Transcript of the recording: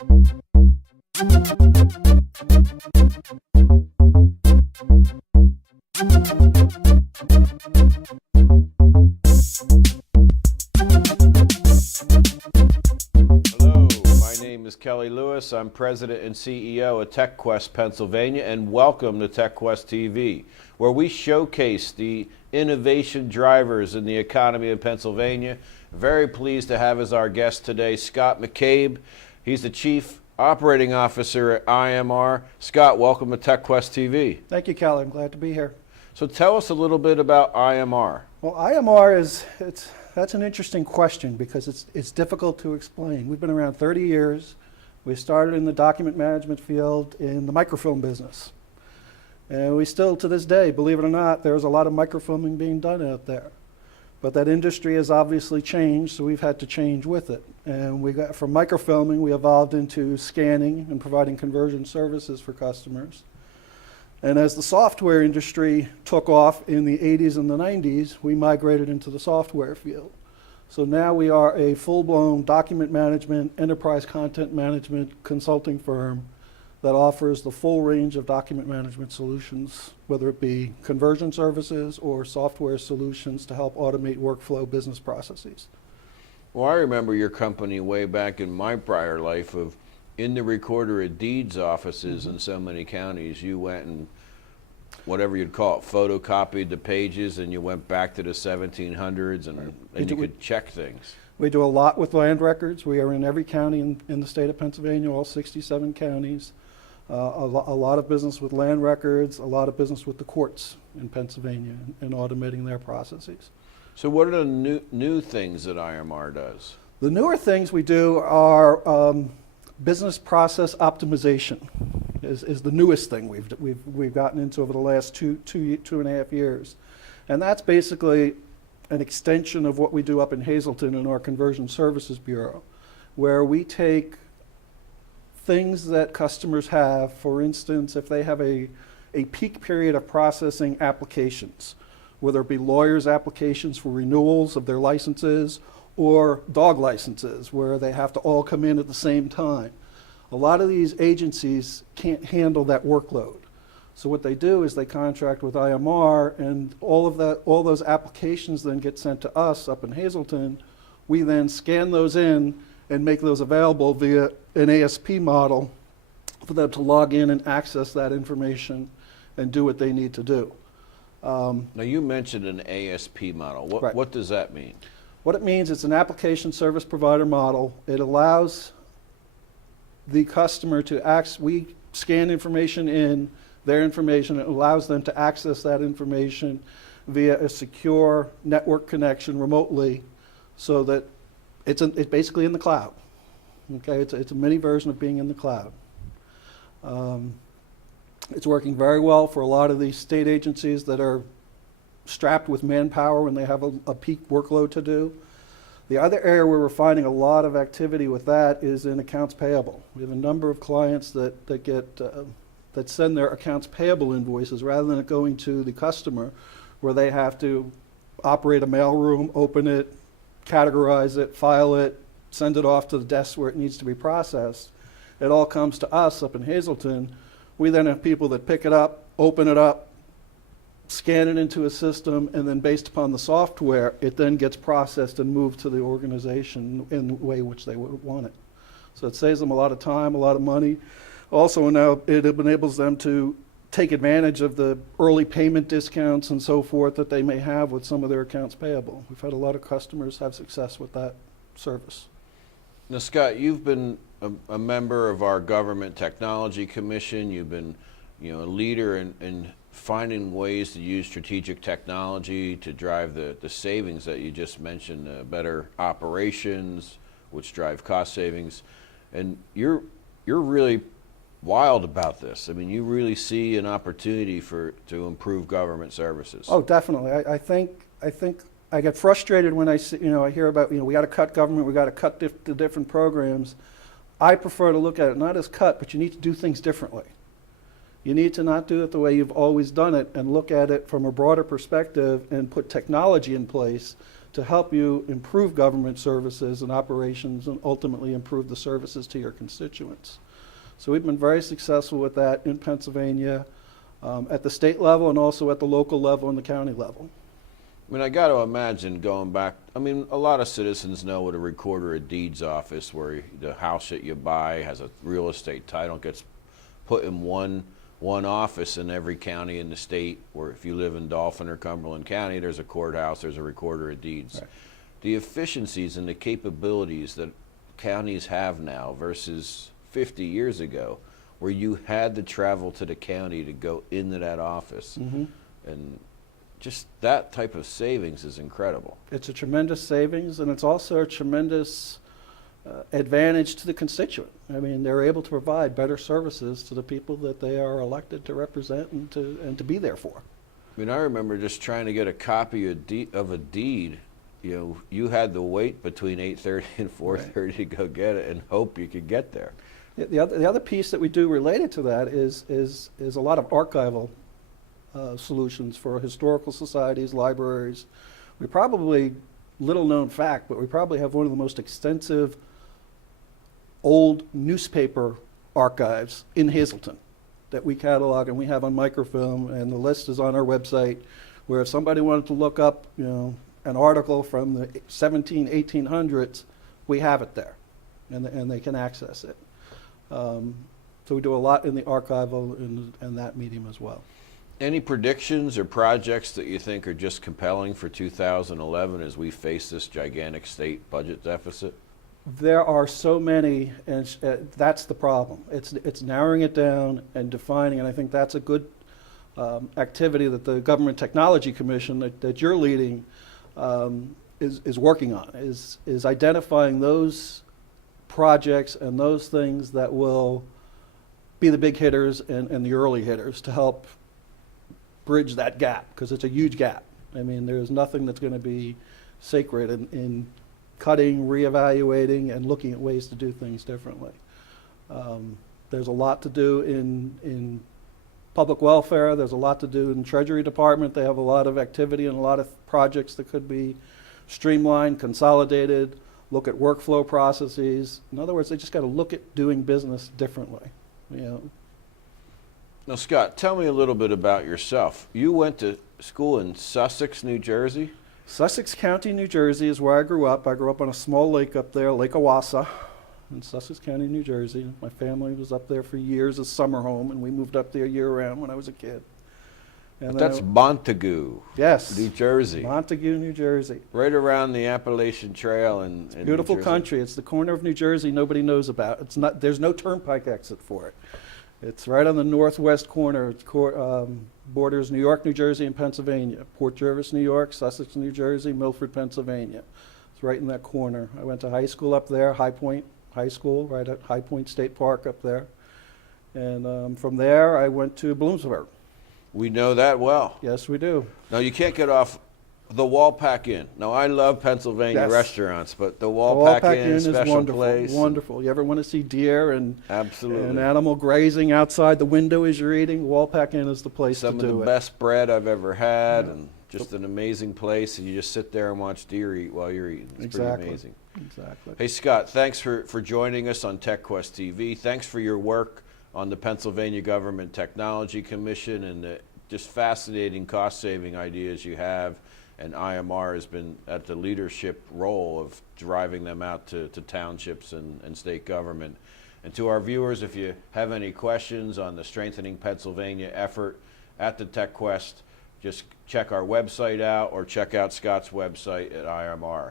I'm President and CEO of TechQuest Pennsylvania, and welcome to TechQuest TV, where we showcase the innovation drivers in the economy of Pennsylvania. Very pleased to have as our guest today Scott McCabe. He's the Chief Operating Officer at IMR. Scott, welcome to TechQuest TV. Thank you, Kelly. I'm glad to be here. So tell us a little bit about IMR. Well, IMR that's an interesting question because it's difficult to explain. We've been around 30 years. We started in the document management field in the microfilm business. And we still, to this day, believe it or not, there's a lot of microfilming being done out there. But that industry has obviously changed, so we've had to change with it. And from microfilming, we evolved into scanning and providing conversion services for customers. And as the software industry took off in the 80s and the 90s, we migrated into the software field. So now we are a full-blown document management, enterprise content management consulting firm that offers the full range of document management solutions, whether it be conversion services or software solutions to help automate workflow business processes. Well, I remember your company way back in my prior life of in the Recorder of Deeds offices in so many counties. You went and whatever you'd call it, photocopied the pages, and you went back to the 1700s, and you could check things. We do a lot with land records. We are in every county in the state of Pennsylvania, all 67 counties. A lot of business with land records, a lot of business with the courts in Pennsylvania and automating their processes. So what are the new things that IMR does? The newer things we do are business process optimization. Is the newest thing we've gotten into over the last two and a half years. And that's basically an extension of what we do up in Hazleton in our Conversion Services Bureau, where we take things that customers have, for instance, if they have a peak period of processing applications, whether it be lawyers' applications for renewals of their licenses or dog licenses, where they have to all come in at the same time. A lot of these agencies can't handle that workload. So what they do is they contract with IMR, and all those applications then get sent to us up in Hazleton. We then scan those in and make those available via an ASP model for them to log in and access that information and do what they need to do. Now you mentioned an ASP model. What does that mean? What it means, it's an application service provider model. It allows the customer we scan information in, their information, it allows them to access that information via a secure network connection remotely so that it's basically in the cloud. Okay, it's a mini version of being in the cloud. It's working very well for a lot of these state agencies that are strapped with manpower when they have a peak workload to do. The other area where we're finding a lot of activity with that is in accounts payable. We have a number of clients that send their accounts payable invoices rather than it going to the customer, where they have to operate a mailroom, open it, categorize it, file it, send it off to the desk where it needs to be processed. It all comes to us up in Hazleton. We then have people that pick it up, open it up, scan it into a system, and then based upon the software, it then gets processed and moved to the organization in the way which they would want it. So it saves them a lot of time, a lot of money. Also now it enables them to take advantage of the early payment discounts and so forth that they may have with some of their accounts payable. We've had a lot of customers have success with that service. Now, Scott, you've been a member of our Government Technology Commission. You've been a leader in finding ways to use strategic technology to drive the savings that you just mentioned, better operations, which drive cost savings. And you're really wild about this. I mean, you really see an opportunity to improve government services. Oh, definitely. I think I get frustrated when I see, I hear about, we got to cut government, we got to cut the different programs. I prefer to look at it not as cut, but you need to do things differently. You need to not do it the way you've always done it and look at it from a broader perspective and put technology in place to help you improve government services and operations and ultimately improve the services to your constituents. So we've been very successful with that in Pennsylvania at the state level and also at the local level and the county level. I mean, I got to imagine going back, I mean, a lot of citizens know what a recorder of deeds office, where the house that you buy has a real estate title, gets put in one office in every county in the state, or if you live in Dauphin or Cumberland County, there's a courthouse, there's a recorder of deeds. Right. The efficiencies and the capabilities that counties have now versus 50 years ago, where you had to travel to the county to go into that office, and just that type of savings is incredible. It's a tremendous savings, and it's also a tremendous advantage to the constituent. I mean, they're able to provide better services to the people that they are elected to represent and to be there for. I mean, I remember just trying to get a copy of a deed. You know, you had to wait between 8:30 and 4:30 to go get it and hope you could get there. The other piece that we do related to that is a lot of archival solutions for historical societies, libraries. We probably, little known fact, but we probably have one of the most extensive old newspaper archives in Hazleton that we catalog and we have on microfilm, and the list is on our website, where if somebody wanted to look up, you know, an article from the 1800s, we have it there, and they can access it. So we do a lot in the archival and that medium as well. Any predictions or projects that you think are just compelling for 2011 as we face this gigantic state budget deficit? There are so many, and that's the problem. It's narrowing it down and defining, and I think that's a good activity that the Government Technology Commission that you're leading is working on, is identifying those projects and those things that will be the big hitters and the early hitters to help bridge that gap, because it's a huge gap. I mean, there's nothing that's going to be sacred in cutting, reevaluating, and looking at ways to do things differently. There's a lot to do in public welfare. There's a lot to do in Treasury Department. They have a lot of activity and a lot of projects that could be streamlined, consolidated, look at workflow processes. In other words, they just got to look at doing business differently. You know. Now, Scott, tell me a little bit about yourself. You went to school in Sussex, New Jersey? Sussex County, New Jersey is where I grew up. I grew up on a small lake up there, Lake Owassa, in Sussex County, New Jersey. My family was up there for years as summer home, and we moved up there year-round when I was a kid. But that's Montague, yes, New Jersey. Montague, New Jersey. Right around the Appalachian Trail in Beautiful New Jersey. country. It's the corner of New Jersey nobody knows about. It's not. There's no turnpike exit for it. It's right on the northwest corner. It borders New York, New Jersey, and Pennsylvania. Port Jervis, New York, Sussex, New Jersey, Milford, Pennsylvania. It's right in that corner. I went to high school up there, High Point High School, right at High Point State Park up there. And from there, I went to Bloomsburg. We know that well. Yes, we do. Now, you can't get off the Walpack Inn. Now, I love Pennsylvania Yes. restaurants, but the The Walpack Walpack Inn, Inn is special wonderful. place. Wonderful. You ever want to see deer and Absolutely. animal grazing outside the window as you're eating? Walpack Inn is the place Some to of do the it. best bread I've ever had, and just an amazing place, and you just sit there and watch deer eat while you're eating. It's Exactly. pretty amazing. Exactly. Hey, Scott, thanks for joining us on TechQuest TV. Thanks for your work on the Pennsylvania Government Technology Commission and the just fascinating cost-saving ideas you have. And IMR has been at the leadership role of driving them out to townships and state government. And to our viewers, if you have any questions on the Strengthening Pennsylvania effort at the TechQuest, just check our website out or check out Scott's website at IMR.